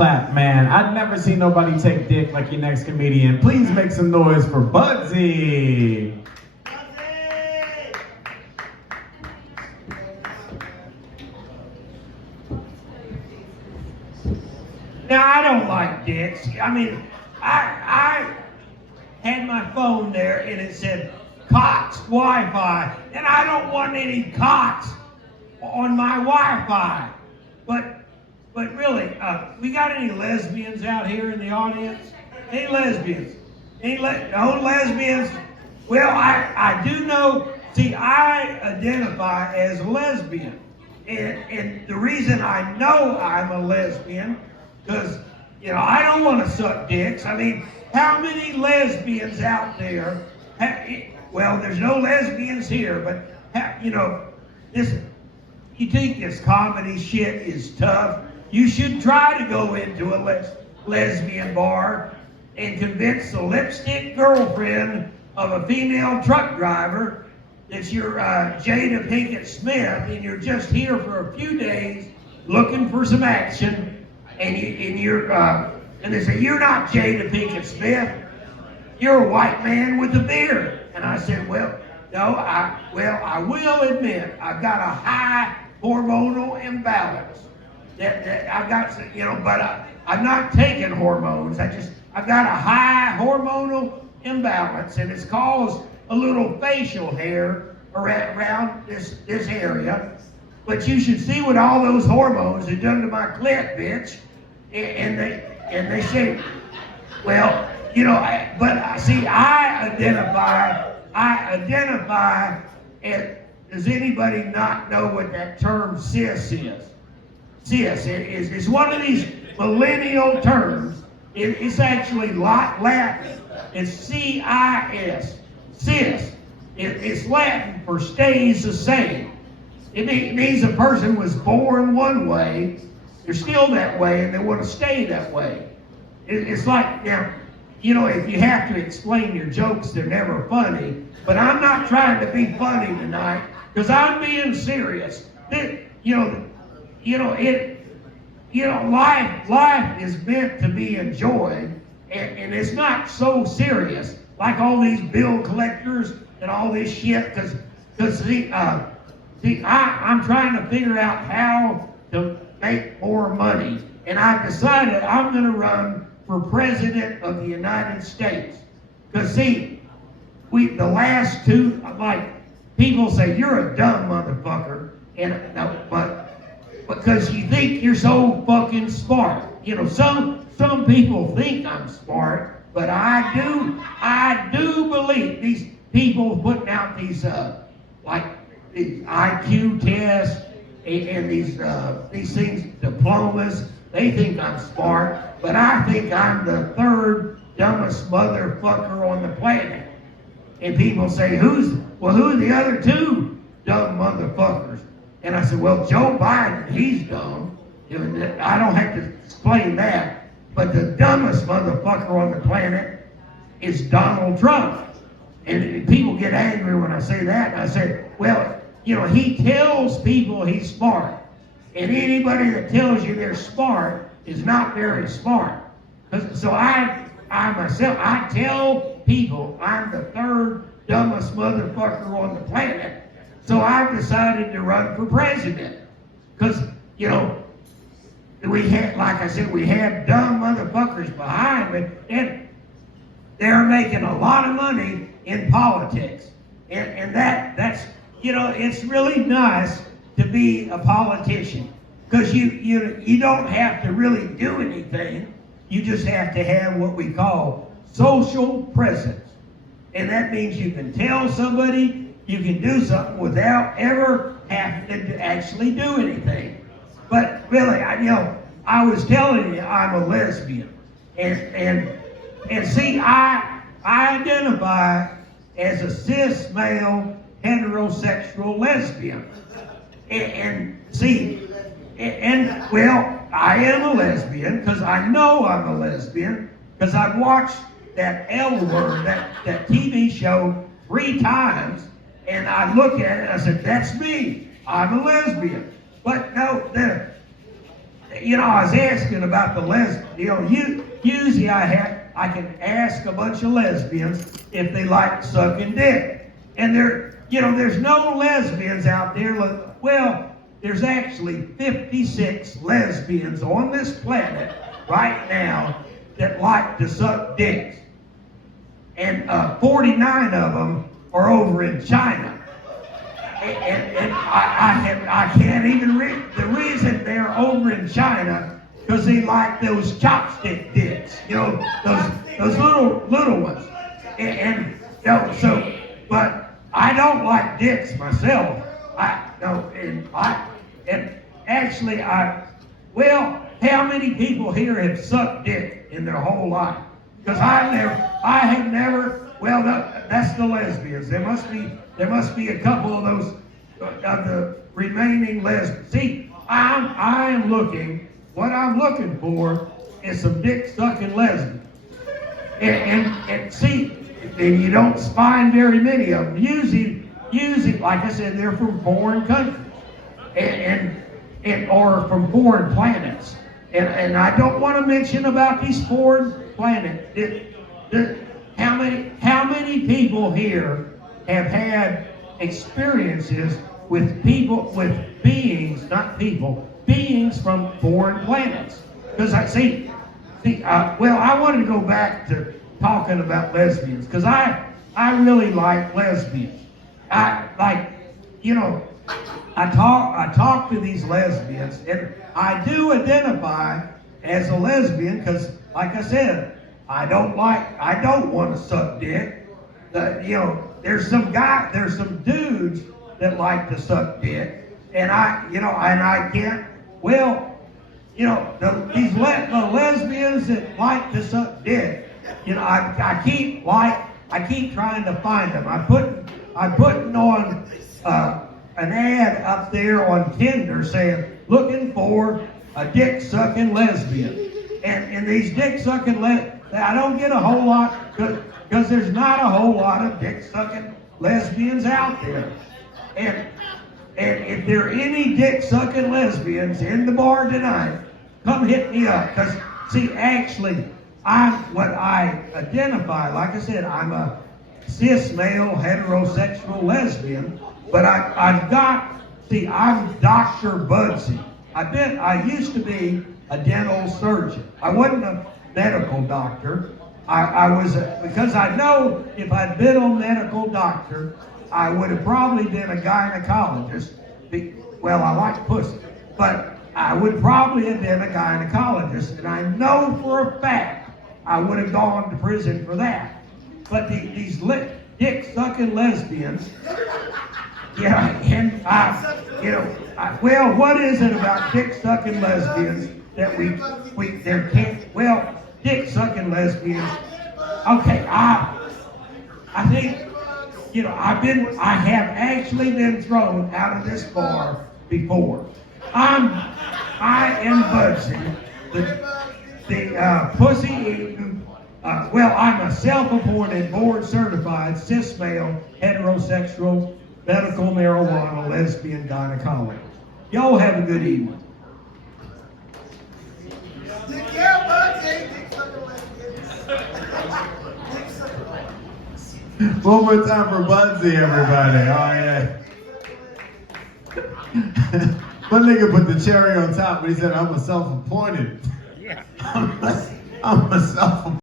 Clap, man. I've never seen nobody take dick like your next comedian. Please make some noise for Budsy. Now, I don't like dicks. I mean, I had my phone there and it said Cox Wi-Fi, and I don't want any Cox on my Wi-Fi. But really, we got any lesbians out here in the audience? Any lesbians? No lesbians? Well, I do know, see, I identify as a lesbian. And the reason I know I'm a lesbian, because, I don't want to suck dicks. I mean, how many lesbians out there, well, there's no lesbians here, but, you think this comedy shit is tough? You should try to go into a lesbian bar and convince the lipstick girlfriend of a female truck driver that you're Jada Pinkett Smith and you're just here for a few days looking for some action, and they say, you're not Jada Pinkett Smith, you're a white man with a beard. And I said, well, no, I will admit I've got a high hormonal imbalance. That I've got, but I'm not taking hormones. I've got a high hormonal imbalance, and it's caused a little facial hair around this area. But you should see what all those hormones have done to my clit, bitch. And they say, well, I identify as, does anybody not know what that term cis is? Cis is one of these millennial terms. It's actually Latin. It's C-I-S. Cis. It's Latin for stays the same. It means a person was born one way, they're still that way, and they want to stay that way. It's like, now, if you have to explain your jokes, they're never funny. But I'm not trying to be funny tonight, because I'm being serious. Life is meant to be enjoyed, and it's not so serious like all these bill collectors and all this shit. Because I'm trying to figure out how to make more money, and I've decided I'm going to run for president of the United States. Because the last two, like, people say you're a dumb motherfucker, and but because you think you're so fucking smart. Some people think I'm smart, but I do believe these people putting out these these IQ tests and these things, diplomas. They think I'm smart, but I think I'm the third dumbest motherfucker on the planet. And people say, who are the other two dumb motherfuckers? And I said, well, Joe Biden, he's dumb. I don't have to explain that. But the dumbest motherfucker on the planet is Donald Trump. And people get angry when I say that. And I say, well, he tells people he's smart. And anybody that tells you they're smart is not very smart. So I myself, I tell people I'm the third dumbest motherfucker on the planet. So I've decided to run for president. Because, we had, like I said, we have dumb motherfuckers behind me, and they're making a lot of money in politics. And that's, it's really nice to be a politician. Because you don't have to really do anything. You just have to have what we call social presence. And that means you can tell somebody you can do something without ever having to actually do anything. But really, I was telling you I'm a lesbian. And see, I identify as a cis male heterosexual lesbian. Well, I am a lesbian because I know I'm a lesbian because I've watched that L Word, that TV show 3 times, and I look at it and I said, that's me. I'm a lesbian. But no, I was asking about the usually I can ask a bunch of lesbians if they like sucking dick. And there's no lesbians out there. Well, there's actually 56 lesbians on this planet right now that like to suck dicks. And 49 of them are over in China. And I can't even read. The reason they're over in China, because they like those chopstick dicks, those little ones. But I don't like dicks myself. How many people here have sucked dick in their whole life? Because I have never. Well, that's the lesbians. There must be a couple of those of the remaining lesbians. See, what I'm looking for is some dick sucking lesbians. And you don't find very many of them. Usually, like I said, they're from foreign countries or from foreign planets. And I don't want to mention about these foreign planets. How many people here have had experiences with beings from foreign planets? Because I wanted to go back to talking about lesbians, because I really like lesbians. I talk to these lesbians, and I do identify as a lesbian because, like I said, I don't want to suck dick. There's some dudes that like to suck dick, and I can't. Well, the lesbians that like to suck dick, I keep trying to find them. I'm putting on an ad up there on Tinder saying, looking for a dick sucking lesbian, and these dick sucking I don't get a whole lot, because there's not a whole lot of dick sucking lesbians out there. And if there are any dick sucking lesbians in the bar tonight, come hit me up. Because actually, what I identify, like I said, I'm a cis male heterosexual lesbian, but I'm Dr. Budsy. I used to be a dental surgeon. I wasn't a medical doctor. I was because I know if I'd been a medical doctor, I would have probably been a gynecologist. Well, I like pussy, but I would probably have been a gynecologist, and I know for a fact I would have gone to prison for that. But these dick sucking lesbians, what is it about dick sucking lesbians that there can't? Well, dick sucking lesbians. Okay, I think I have actually been thrown out of this bar before. I am Budsy, the pussy eating. I'm a self-appointed, board-certified, cis-male, heterosexual, medical marijuana, lesbian gynecologist. Y'all have a good evening. One more time for Budsy, everybody. Oh, yeah. One nigga put the cherry on top, but he said, I'm a self-appointed. Yeah. I'm a self-appointed.